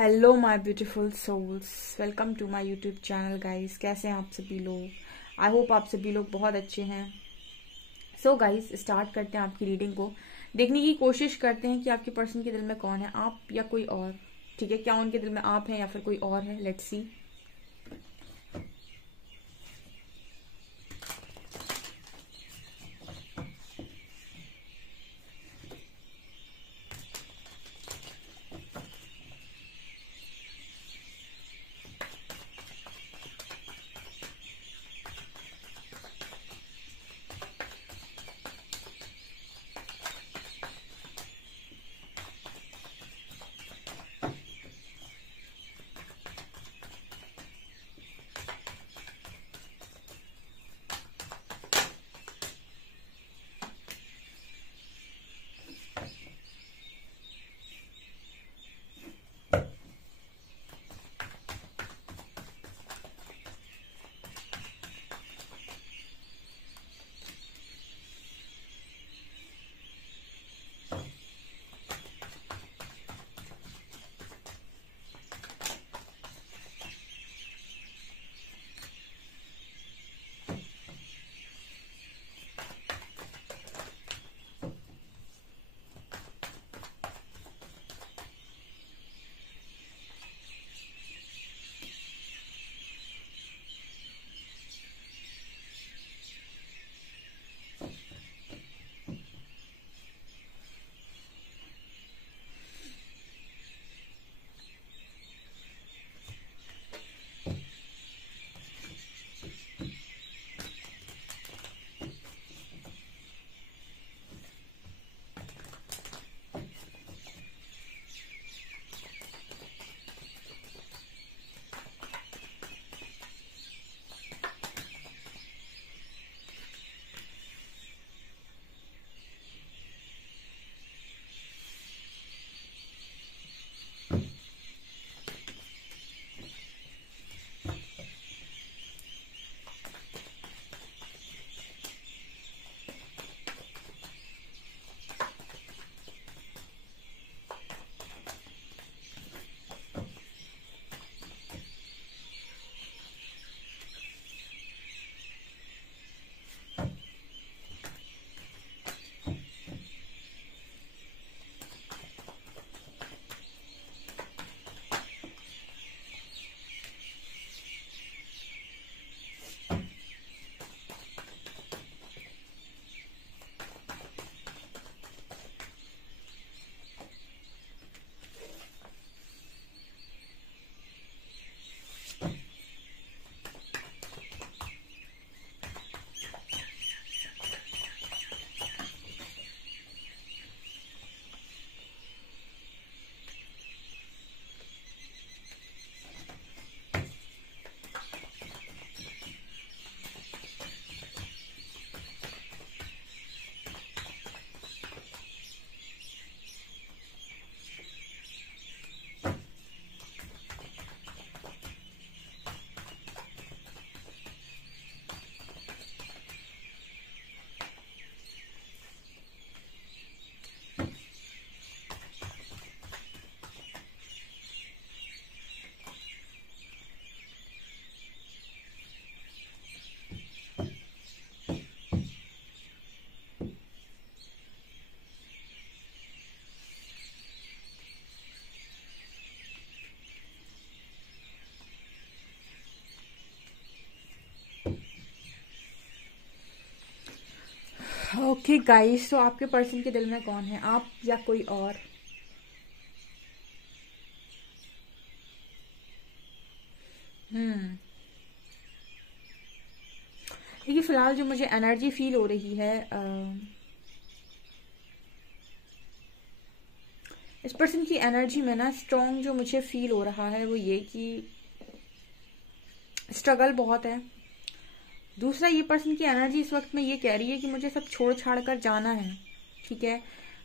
Hello my beautiful souls, welcome to my YouTube channel guys. कैसे हैं आप सभी लोग? आई होप आप सभी लोग बहुत अच्छे हैं। सो गाइस, स्टार्ट करते हैं आपकी रीडिंग को। देखने की कोशिश करते हैं कि आपके पर्सन के दिल में कौन है, आप या कोई और। ठीक है, क्या उनके दिल में आप हैं या फिर कोई और है? Let's see. ओके गाइस, तो आपके पर्सन के दिल में कौन है, आप या कोई और? देखिए, फिलहाल जो मुझे एनर्जी फील हो रही है, इस पर्सन की एनर्जी में ना स्ट्रॉन्ग जो मुझे फील हो रहा है वो ये कि स्ट्रगल बहुत है। दूसरा, ये पर्सन की एनर्जी इस वक्त में ये कह रही है कि मुझे सब छोड़ छाड़ कर जाना है। ठीक है,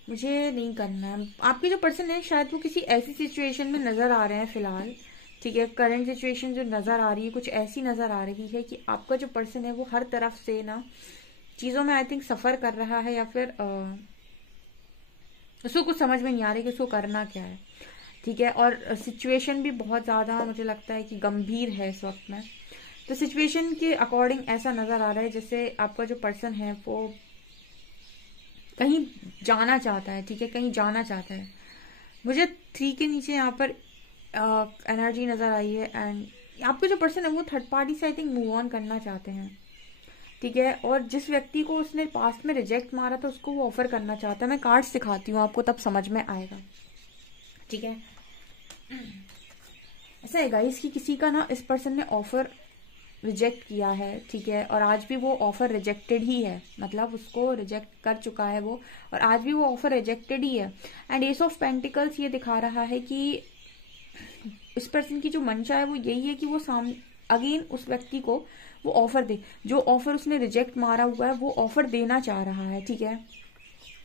मुझे नहीं करना है। आपके जो पर्सन है शायद वो किसी ऐसी सिचुएशन में नजर आ रहे हैं फिलहाल। ठीक है, करंट सिचुएशन जो नजर आ रही है कुछ ऐसी नजर आ रही है कि आपका जो पर्सन है वो हर तरफ से ना चीजों में आई थिंक सफर कर रहा है, या फिर उसको कुछ समझ में नहीं आ रही कि उसको करना क्या है। ठीक है। और सिचुएशन भी बहुत ज़्यादा मुझे लगता है कि गंभीर है इस वक्त में। तो सिचुएशन के अकॉर्डिंग ऐसा नज़र आ रहा है जैसे आपका जो पर्सन है वो कहीं जाना चाहता है, ठीक है, कहीं जाना चाहता है। मुझे 3 के नीचे यहाँ पर एनर्जी नज़र आई है एंड आपका जो पर्सन है वो थर्ड पार्टी से आई थिंक मूव ऑन करना चाहते हैं, ठीक है। और जिस व्यक्ति को उसने पास्ट में रिजेक्ट मारा था उसको वो ऑफर करना चाहता है। मैं कार्ड्स दिखाती हूँ आपको, तब समझ में आएगा, ठीक है। ऐसा है गाइस कि किसी का ना इस पर्सन ने ऑफर रिजेक्ट किया है, ठीक है, और आज भी वो ऑफर रिजेक्टेड ही है, मतलब उसको रिजेक्ट कर चुका है वो, और आज भी वो ऑफर रिजेक्टेड ही है। एंड एस ऑफ पेंटिकल्स ये दिखा रहा है कि इस पर्सन की जो मंशा है वो यही है कि वो अगेन उस व्यक्ति को वो ऑफर दे, जो ऑफर उसने रिजेक्ट मारा हुआ है वो ऑफर देना चाह रहा है, ठीक है।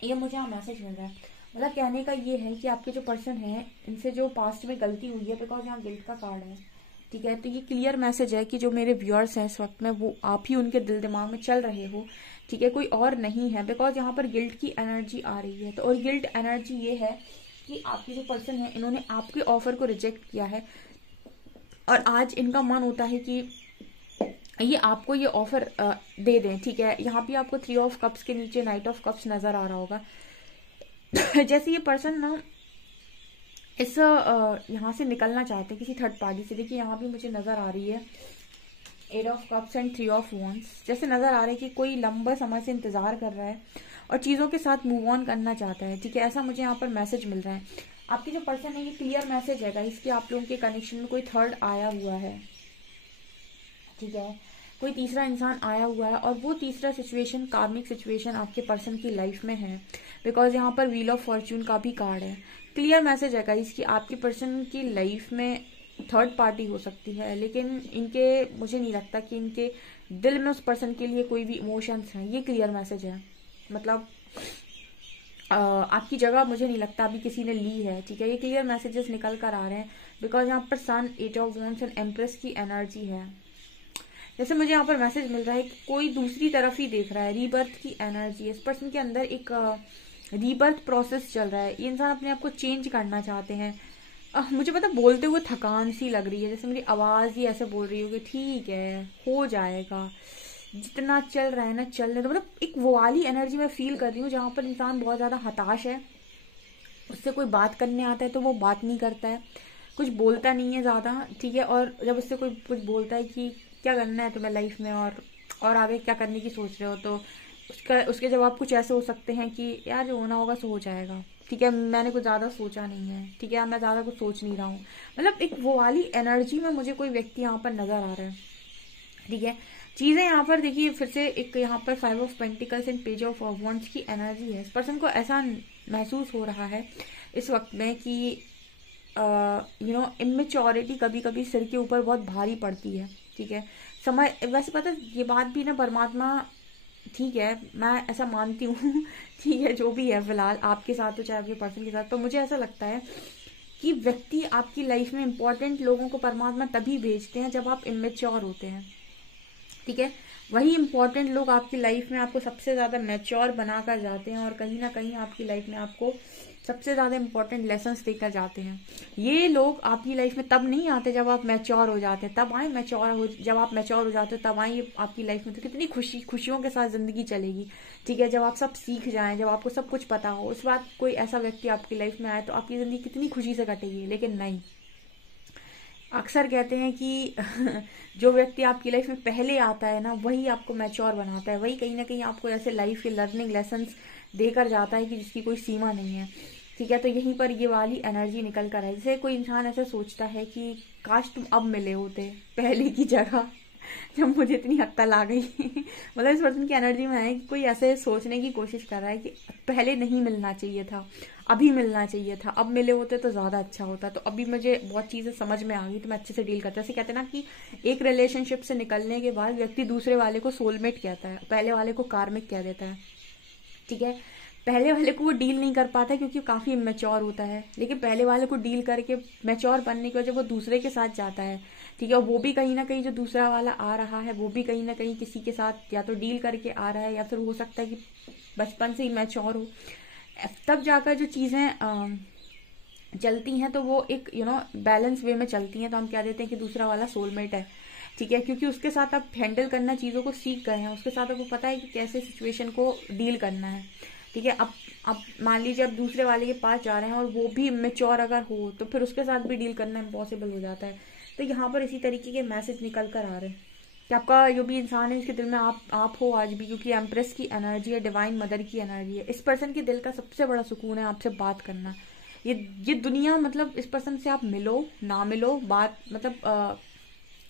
ये मुझे यहाँ मैसेज मिल रहा है, मतलब कहने का ये है कि आपके जो पर्सन है इनसे जो पास्ट में गलती हुई है, बिकॉज यहाँ गिल्ट का कार्ड है, ठीक है। तो ये क्लियर मैसेज है कि जो मेरे व्यूअर्स हैं इस वक्त में वो आप ही उनके दिल दिमाग में चल रहे हो, ठीक है, कोई और नहीं है। बिकॉज यहाँ पर गिल्ट की एनर्जी आ रही है। तो और गिल्ट एनर्जी ये है कि आपके जो पर्सन है इन्होंने आपके ऑफर को रिजेक्ट किया है और आज इनका मन होता है कि ये आपको ये ऑफर दे दें, ठीक है। यहाँ भी आपको 3 ऑफ कप्स के नीचे नाइट ऑफ कप्स नजर आ रहा होगा। जैसे ये पर्सन ना इस यहाँ से निकलना चाहते हैं किसी थर्ड पार्टी से। देखिए यहाँ भी मुझे नजर आ रही है 8 of cups and 3 of wands. जैसे नजर आ रहा है कि कोई लंबा समय से इंतजार कर रहा है और चीजों के साथ मूव ऑन करना चाहता है, ठीक है। ऐसा मुझे यहाँ पर मैसेज मिल रहा है। आपकी जो पर्सन है ये क्लियर मैसेज है इसके आप लोगों के कनेक्शन में कोई थर्ड आया हुआ है, ठीक है, कोई तीसरा इंसान आया हुआ है और वो तीसरा सिचुएशन कार्मिक सिचुएशन आपके पर्सन की लाइफ में है। बिकॉज यहाँ पर व्हील ऑफ फॉर्च्यून का भी कार्ड है। क्लियर मैसेज है गाइस कि आपके पर्सन की लाइफ में थर्ड पार्टी हो सकती है, लेकिन इनके मुझे नहीं लगता कि इनके दिल में उस पर्सन के लिए कोई भी इमोशंस हैं। ये क्लियर मैसेज है, मतलब आपकी जगह मुझे नहीं लगता अभी किसी ने ली है, ठीक है। ये क्लियर मैसेजेस निकल कर आ रहे हैं बिकॉज यहाँ पर सन 8 ऑफ वॉन्ड्स एंड एम्प्रेस की एनर्जी है। जैसे मुझे यहाँ पर मैसेज मिल रहा है कि कोई दूसरी तरफ ही देख रहा है, रीबर्थ की एनर्जी है। इस पर्सन के अंदर एक रीबर्थ प्रोसेस चल रहा है। ये इंसान अपने आप को चेंज करना चाहते हैं। मुझे पता बोलते हुए थकान सी लग रही है, जैसे मेरी आवाज ही ऐसे बोल रही हो कि ठीक है हो जाएगा, जितना चल रहा है ना चलने। तो मतलब एक वो वाली एनर्जी मैं फील कर रही हूँ जहाँ पर इंसान बहुत ज्यादा हताश है। उससे कोई बात करने आता है तो वो बात नहीं करता है, कुछ बोलता नहीं है ज्यादा, ठीक है। और जब उससे कोई कुछ बोलता है कि क्या करना है तुम्हें लाइफ में और आगे क्या करने की सोच रहे हो, तो उसके जवाब कुछ ऐसे हो सकते हैं कि यार जो होना होगा सो हो जाएगा, ठीक है, मैंने कुछ ज्यादा सोचा नहीं है, ठीक है, मैं ज्यादा कुछ सोच नहीं रहा हूँ। मतलब एक वो वाली एनर्जी में मुझे कोई व्यक्ति यहाँ पर नजर आ रहा है, ठीक है। चीजें यहाँ पर देखिए फिर से एक यहाँ पर 5 of pentacles and page of wands की एनर्जी है। इस पर्सन को ऐसा महसूस हो रहा है इस वक्त में कि इमेच्योरिटी कभी कभी सिर के ऊपर बहुत भारी पड़ती है, ठीक है। समय वैसे पता ये बात भी ना परमात्मा, ठीक है, मैं ऐसा मानती हूँ ठीक है, जो भी है फिलहाल आपके साथ हो चाहे आपके पर्सन के साथ, तो मुझे ऐसा लगता है कि व्यक्ति आपकी लाइफ में इंपॉर्टेंट लोगों को परमात्मा तभी भेजते हैं जब आप इमेच्योर होते हैं, ठीक है। वही इंपॉर्टेंट लोग आपकी लाइफ में आपको सबसे ज्यादा मैच्योर बनाकर जाते हैं और कहीं ना कहीं आपकी लाइफ में आपको सबसे ज्यादा इंपॉर्टेंट लेसन्स देकर जाते हैं। ये लोग आपकी लाइफ में तब नहीं आते जब आप मैच्योर हो जाते हैं, तब आए जब आप मैच्योर हो जाते हो तब आए आपकी लाइफ में। तो कितनी खुशियों के साथ जिंदगी चलेगी, ठीक है, जब आप सब सीख जाएं, जब आपको सब कुछ पता हो, उस बाद कोई ऐसा व्यक्ति आपकी लाइफ में आए तो आपकी जिंदगी कितनी खुशी से कटेगी। लेकिन नहीं, अक्सर कहते हैं कि जो व्यक्ति आपकी लाइफ में पहले आता है ना वही आपको मैच्योर बनाता है, वही कहीं ना कहीं आपको ऐसे लाइफ के लर्निंग लेसन्स देकर जाता है कि जिसकी कोई सीमा नहीं है, ठीक है। तो यहीं पर ये वाली एनर्जी निकल कर है। जैसे कोई इंसान ऐसे सोचता है कि काश तुम अब मिले होते पहले की जगह, जब मुझे इतनी अक्ल आ गई मतलब इस पर्सन की एनर्जी में है कि कोई ऐसे सोचने की कोशिश कर रहा है कि पहले नहीं मिलना चाहिए था, अभी मिलना चाहिए था, अब मिले होते तो ज्यादा अच्छा होता। तो अभी मुझे बहुत चीजें समझ में आ गई तो मैं अच्छे से डील करता। जैसे कहते हैं ना कि एक रिलेशनशिप से निकलने के बाद व्यक्ति दूसरे वाले को सोलमेट कहता है, पहले वाले को कार्मिक कह देता है, ठीक है। पहले वाले को वो डील नहीं कर पाता क्योंकि वो काफी इमेच्योर होता है, लेकिन पहले वाले को डील करके मैच्योर बनने की वजह वो दूसरे के साथ जाता है, ठीक है। वो भी कहीं ना कहीं जो दूसरा वाला आ रहा है वो भी कहीं ना कहीं किसी के साथ या तो डील करके आ रहा है या फिर हो सकता है कि बचपन से ही मैच्योर हो, तब जाकर जो चीजें चलती हैं तो वो एक बैलेंस वे में चलती हैं, तो हम कह देते हैं कि दूसरा वाला सोलमेट है, ठीक है, क्योंकि उसके साथ आप हैंडल करना चीज़ों को सीख गए हैं, उसके साथ आपको पता है कि कैसे सिचुएशन को डील करना है, ठीक है। अब मान लीजिए आप दूसरे वाले के पास जा रहे हैं और वो भी मेच्योर अगर हो तो फिर उसके साथ भी डील करना इम्पॉसिबल हो जाता है। तो यहाँ पर इसी तरीके के मैसेज निकल कर आ रहे हैं कि आपका जो भी इंसान है इसके दिल में आप हो आज भी, क्योंकि एम्प्रेस की एनर्जी है, डिवाइन मदर की एनर्जी है। इस पर्सन के दिल का सबसे बड़ा सुकून है आपसे बात करना। ये दुनिया मतलब इस पर्सन से आप मिलो ना मिलो, बात मतलब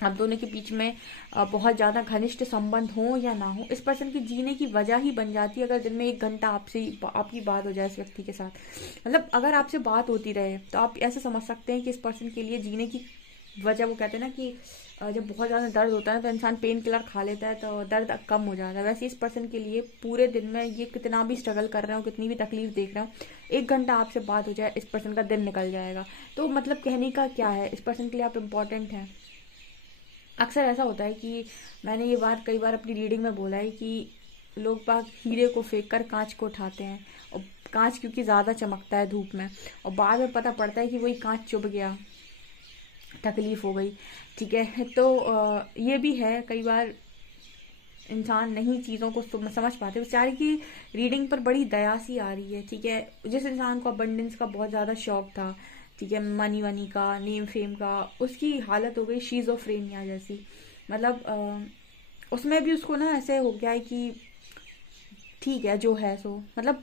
आप दोनों के बीच में बहुत ज़्यादा घनिष्ठ संबंध हो या ना हो, इस पर्सन के जीने की वजह ही बन जाती है अगर दिन में 1 घंटा आपकी बात हो जाए इस व्यक्ति के साथ। मतलब अगर आपसे बात होती रहे तो आप ऐसे समझ सकते हैं कि इस पर्सन के लिए जीने की वजह, वो कहते हैं ना कि जब बहुत ज़्यादा दर्द होता है तो इंसान पेन किलर खा लेता है तो दर्द कम हो जाता है, वैसे इस पर्सन के लिए पूरे दिन में ये कितना भी स्ट्रगल कर रहे हो, कितनी भी तकलीफ देख रहे हो, 1 घंटा आपसे बात हो जाए इस पर्सन का दिन निकल जाएगा। तो मतलब कहने का क्या है, इस पर्सन के लिए आप इम्पोर्टेंट हैं। अक्सर ऐसा होता है कि मैंने ये बात कई बार अपनी रीडिंग में बोला है कि लोग बाग हीरे को फेंक कर कांच को उठाते हैं, और कांच क्योंकि ज़्यादा चमकता है धूप में, और बाद में पता पड़ता है कि वही कांच चुभ गया, तकलीफ हो गई, ठीक है। तो ये भी है, कई बार इंसान नहीं चीज़ों को समझ पाते। बेचारे की रीडिंग पर बड़ी दया सी आ रही है, ठीक है। जिस इंसान को अबंडेंस का बहुत ज़्यादा शौक था, ठीक है, मनी वनी का, नेम फेम का, उसकी हालत हो गई शीज़ोफ्रेनिया जैसी। मतलब उसमें भी उसको ना ऐसे हो गया है कि ठीक है जो है सो, मतलब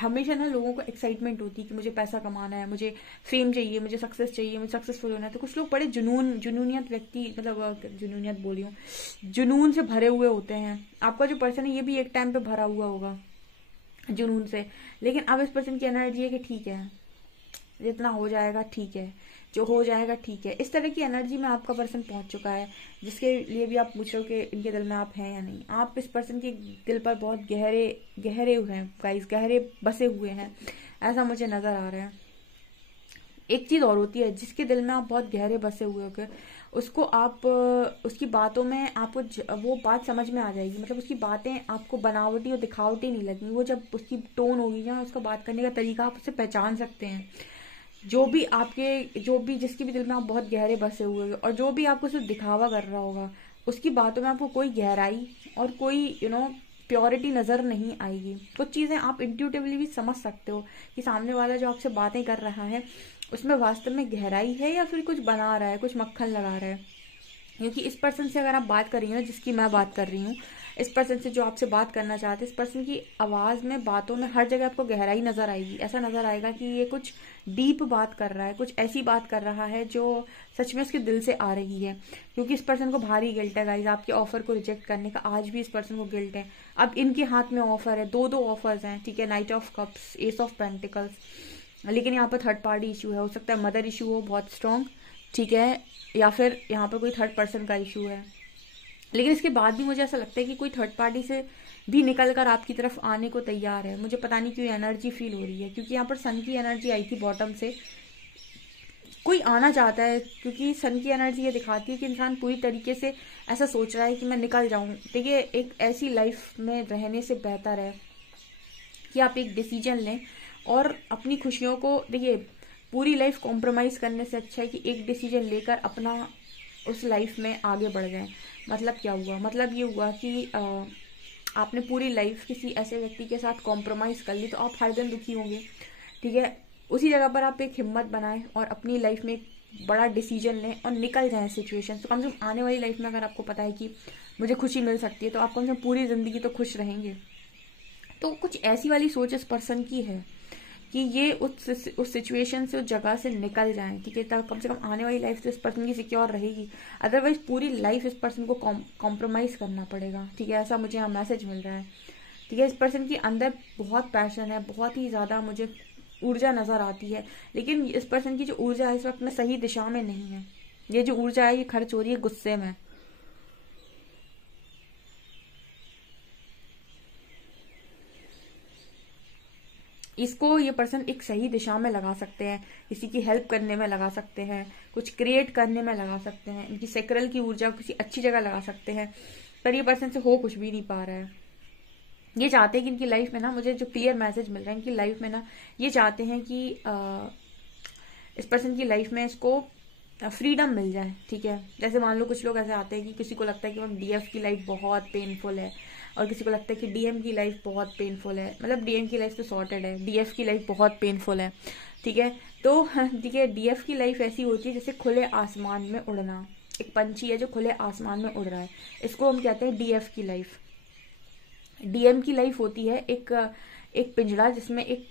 हमेशा ना लोगों को एक्साइटमेंट होती है कि मुझे पैसा कमाना है, मुझे फेम चाहिए, मुझे सक्सेस चाहिए, मुझे सक्सेसफुल होना है। तो कुछ लोग बड़े जुनूनियत व्यक्ति, मतलब जुनूनियत बोली हूँ, जुनून से भरे हुए होते हैं। आपका जो पर्सन है ये भी एक टाइम पे भरा हुआ होगा जुनून से, लेकिन अब इस पर्सन की एनर्जी है कि ठीक है जितना हो जाएगा ठीक है, जो हो जाएगा ठीक है। इस तरह की एनर्जी में आपका पर्सन पहुंच चुका है, जिसके लिए भी आप पूछ रहे हो कि इनके दिल में आप हैं या नहीं। आप इस पर्सन के दिल पर बहुत गहरे गहरे हुए हैं गाइस, गहरे बसे हुए हैं, ऐसा मुझे नजर आ रहा है। एक चीज और होती है, जिसके दिल में आप बहुत गहरे बसे हुए हो, उसको आप उसकी बातों में आपको वो बात समझ में आ जाएगी। मतलब उसकी बातें आपको बनावटी और दिखावटी नहीं लगेंगी, वो जब उसकी टोन होगी या उसका बात करने का तरीका, आप उसे पहचान सकते हैं। जो भी जिसके भी दिल में आप बहुत गहरे बसे हुए हो, और जो भी आपको सिर्फ दिखावा कर रहा होगा, उसकी बातों में आपको कोई गहराई और कोई प्योरिटी नजर नहीं आएगी। कुछ चीजें आप इंट्यूटिवली भी समझ सकते हो कि सामने वाला जो आपसे बातें कर रहा है उसमें वास्तव में गहराई है या फिर कुछ बना रहा है, कुछ मक्खन लगा रहा है। क्योंकि इस पर्सन से अगर आप बात कर रही हो ना, जिसकी मैं बात कर रही हूँ, इस पर्सन से जो आपसे बात करना चाहते हैं, इस पर्सन की आवाज में, बातों में, हर जगह आपको गहराई नजर आएगी। ऐसा नजर आएगा कि ये कुछ डीप बात कर रहा है, कुछ ऐसी बात कर रहा है जो सच में उसके दिल से आ रही है। क्योंकि इस पर्सन को भारी गिल्ट है गाइज, आपके ऑफर को रिजेक्ट करने का आज भी इस पर्सन को गिल्ट है। अब इनके हाथ में ऑफर है, दो ऑफर्स हैं, ठीक है, night of cups, S of pentacles, लेकिन यहाँ पर थर्ड पार्टी इशू है। हो सकता है मदर इशू हो बहुत स्ट्रांग, ठीक है, या फिर यहाँ पर कोई थर्ड पर्सन का इशू है। लेकिन इसके बाद भी मुझे ऐसा लगता है कि कोई थर्ड पार्टी से भी निकल कर आपकी तरफ आने को तैयार है। मुझे पता नहीं क्यों एनर्जी फील हो रही है, क्योंकि यहाँ पर सन की एनर्जी आई थी बॉटम से, कोई आना चाहता है। क्योंकि सन की एनर्जी ये दिखाती है कि इंसान पूरी तरीके से ऐसा सोच रहा है कि मैं निकल जाऊं। देखिए, एक ऐसी लाइफ में रहने से बेहतर है कि आप एक डिसीजन लें और अपनी खुशियों को, देखिए पूरी लाइफ कॉम्प्रोमाइज करने से अच्छा है कि एक डिसीजन लेकर अपना उस लाइफ में आगे बढ़ जाए। मतलब क्या हुआ, मतलब ये हुआ कि आपने पूरी लाइफ किसी ऐसे व्यक्ति के साथ कॉम्प्रोमाइज कर ली तो आप हर दिन दुखी होंगे, ठीक है। उसी जगह पर आप एक हिम्मत बनाएं और अपनी लाइफ में एक बड़ा डिसीजन लें और निकल जाएं सिचुएशन। तो कम से कम आने वाली लाइफ में अगर आपको पता है कि मुझे खुशी मिल सकती है, तो आप कम से कम पूरी जिंदगी तो खुश रहेंगे। तो कुछ ऐसी वाली सोच इस पर्सन की है कि ये उस सिचुएशन से, उस जगह से निकल जाएं, ठीक है, तब कम से कम आने वाली लाइफ तो इस पर्सन की सिक्योर रहेगी। अदरवाइज पूरी लाइफ इस पर्सन को कॉम्प्रोमाइज करना पड़ेगा, ठीक है, ऐसा मुझे यहाँ मैसेज मिल रहा है, ठीक है। इस पर्सन के अंदर बहुत पैशन है, बहुत ही ज्यादा मुझे ऊर्जा नजर आती है, लेकिन इस पर्सन की जो ऊर्जा है इस वक्त में सही दिशा में नहीं है। ये जो ऊर्जा है ये खर्च हो रही है गुस्से में। इसको ये पर्सन एक सही दिशा में लगा सकते हैं, किसी की हेल्प करने में लगा सकते हैं, कुछ क्रिएट करने में लगा सकते हैं, इनकी सेक्रल की ऊर्जा किसी अच्छी जगह लगा सकते हैं। पर ये पर्सन से हो कुछ भी नहीं पा रहा है। ये चाहते हैं कि इनकी लाइफ में ना, मुझे जो क्लियर मैसेज मिल रहा है इनकी लाइफ में ना, ये चाहते हैं कि इस पर्सन की लाइफ में इसको फ्रीडम मिल जाए, ठीक है। जैसे मान लो कुछ लोग ऐसे आते हैं कि किसी को लगता है कि डीएफ की लाइफ बहुत पेनफुल है और किसी को लगता है कि डीएम की लाइफ बहुत पेनफुल है। मतलब डीएम की लाइफ तो सॉर्टेड है, डीएफ की लाइफ बहुत पेनफुल है, ठीक है। तो ठीक है, डीएफ की लाइफ ऐसी होती है जैसे खुले आसमान में उड़ना। एक पंछी है जो खुले आसमान में उड़ रहा है, इसको हम कहते हैं डीएफ की लाइफ। डीएम की लाइफ होती है एक पिंजरा जिसमें एक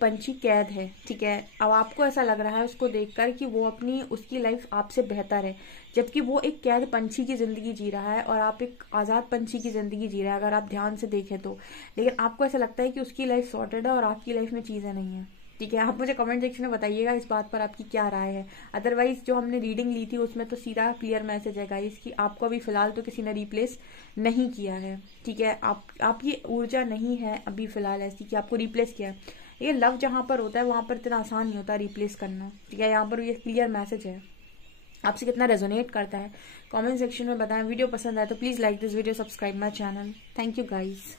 पंछी कैद है, ठीक है। अब आपको ऐसा लग रहा है उसको देखकर कि वो उसकी लाइफ आपसे बेहतर है, जबकि वो एक कैद पंछी की जिंदगी जी रहा है और आप एक आजाद पंछी की जिंदगी जी रहे हैं, अगर आप ध्यान से देखें तो। लेकिन आपको ऐसा लगता है कि उसकी लाइफ सॉर्टेड है और आपकी लाइफ में चीजें नहीं है, ठीक है। आप मुझे कमेंट सेक्शन में बताइएगा इस बात पर आपकी क्या राय है। अदरवाइज जो हमने रीडिंग ली थी उसमें तो सीधा क्लियर मैसेज है गाइस कि आपको अभी फिलहाल तो किसी ने रिप्लेस नहीं किया है, ठीक है। आप ये ऊर्जा नहीं है अभी फिलहाल ऐसी कि आपको रिप्लेस किया है। ये लव जहां पर होता है वहां पर इतना आसान नहीं होता रिप्लेस करना, ठीक है। यहाँ पर ये क्लियर मैसेज है। आपसे कितना रेजोनेट करता है कमेंट सेक्शन में बताएं। वीडियो पसंद आए तो please like this video, subscribe my channel. Thank you guys.